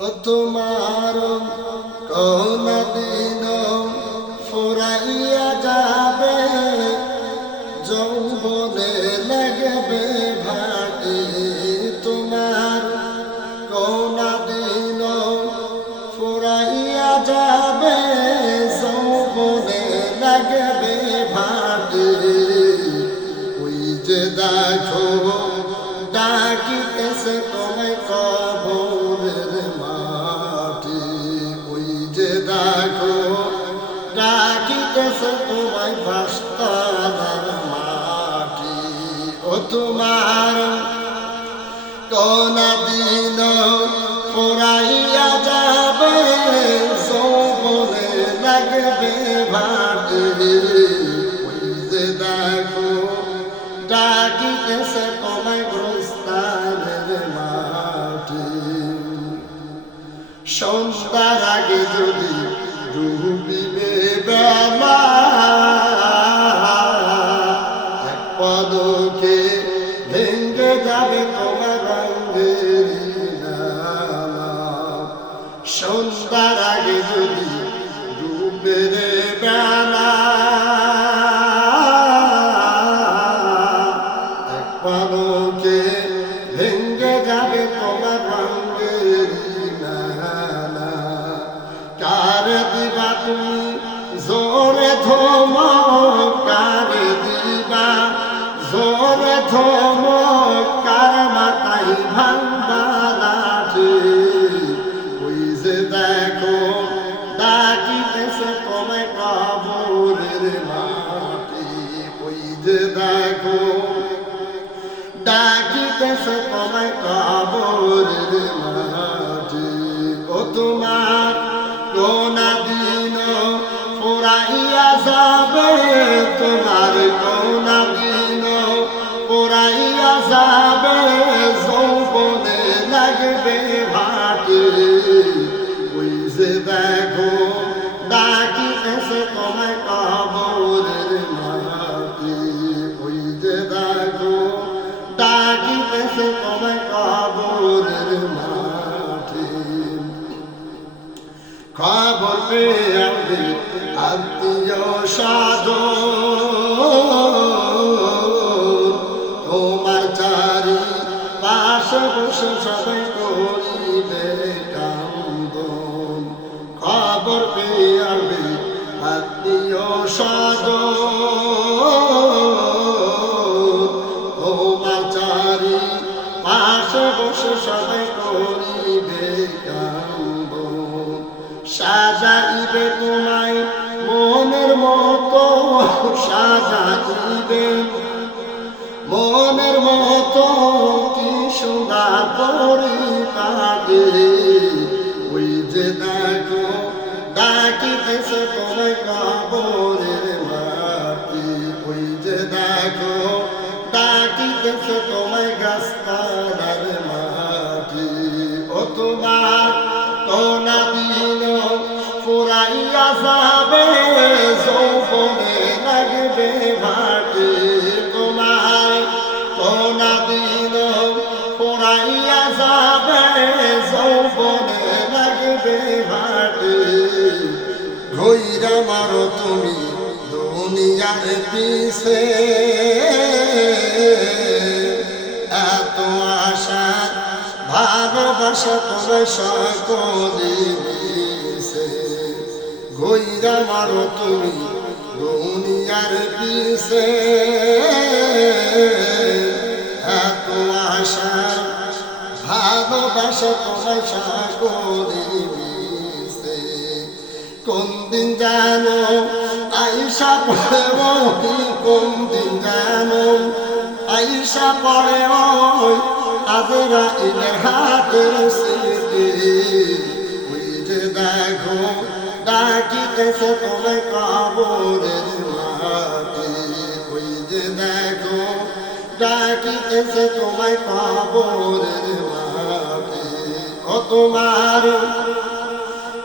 ও তোমার কোন দিন ফুরাইয়া যাবে, যৌবনে লাগবে ভাটি। তোমার কোন দিন ফুরাইয়া যাবে, যৌবনে লাগবে ভাটি। ওই যে দেখো ডাকিতেছে তোমায় কবরের মাটি। ওই যে দেখো ডাকিতেছে তোমায় বাস্তানার মাটি। ও তোমার কোন দিন ফুরাইয়া যাবে, যৌবনে লাগবে ভাটি। ওই যে দেখো ডাকিতেছে তোমায় গোস্তানের মাটি। সন্ধ্যার আগে যদি ডুবিবে বেলা, এক পদকে ভেঙে যাবে তোমার রঙের নালা। সন্ধ্যার আগে যদি ডুবে রে বেলা, এক পদকে ভেঙে যাবে তোমার রঙের নালা। কার দিবা তুমি জোরে ধমক, কার দিবা জোরে ধমক, কার মাথায় ভাঙবা লাঠি। ওই যে দেখো ডাকিতেছে তোমায় কবরের মাটি। ওই যে দেখো ডাকিতেছে তোমায় কবরের মাটি। ও তোমার কোন দিন ফুরাইয়া যাবে, তোমার কোন দিন ফুরাইয়া যাবে, যৌবনে লাগবে ভাটি। ওই যে দেখো ডাকিতেছে তোমায় কবরের মাটি। ওই যে দেখো ডাকিতেছে তোমায় কবরের মাটি। খবর পেয়ে আত্মীয় স্বজন তোমার চারি পাশে বসে সবাই করিবে কান্দন। খবর পেয়ে আত্মীয় স্বজন তোমার চারি পাশে বসে সবাই করিবে কান্দন। সাজাইবে তোমায় মনের মতো, সাজাইবে মনের মতো, কি সুন্দর পরিপাটি। ওই যে দেখো ডাকিতেছে তোমায় কবরের মাটি। ওই যে দেখো ডাকিতেছে তোমায় গাছতলার মাটি। ও তোমার কোন দিন ফুরাইয়া যাবে, যৌবনে লাগবে ভাটি। তোমার কোন দিন ফুরাইয়া যাবে, যৌবনে লাগবে ভাটি। ঘইরা মারো তুমি দুনিয়ার পিছে, এত আশা ভালোবাসা তোমার সকলে মিশে। ঘইরা মারো তুমি দুনিয়ার পিছে, এত আশা ভালোবাসা তোমার সকলে মিশে। কোন দিন জানো আইসা পড়ে ওই, কোন দিন জানো আইসা পড়ে ওই আজরাইলের হাতের স্মৃতি। ওই যে দেখো ডাকিতেছে তোমায় কবরের মাটি। ওই যে দেখো ডাকিতেছে তোমায় কবরের মাটি। ও তোমার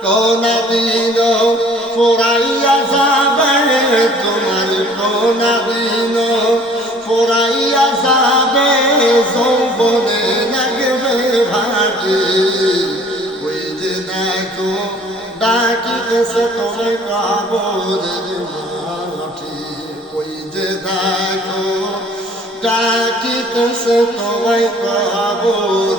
কোন দিন ফুরাইয়া যাবে, তোমার কোন দিন ফুরাইয়া যাবে, যৌবনে লাগবে ভাটি। ওই ডাকিতেছে তোমায় কবরের মাটি, ওই যে দেখো ডাকিতেছে তোমায় কবরের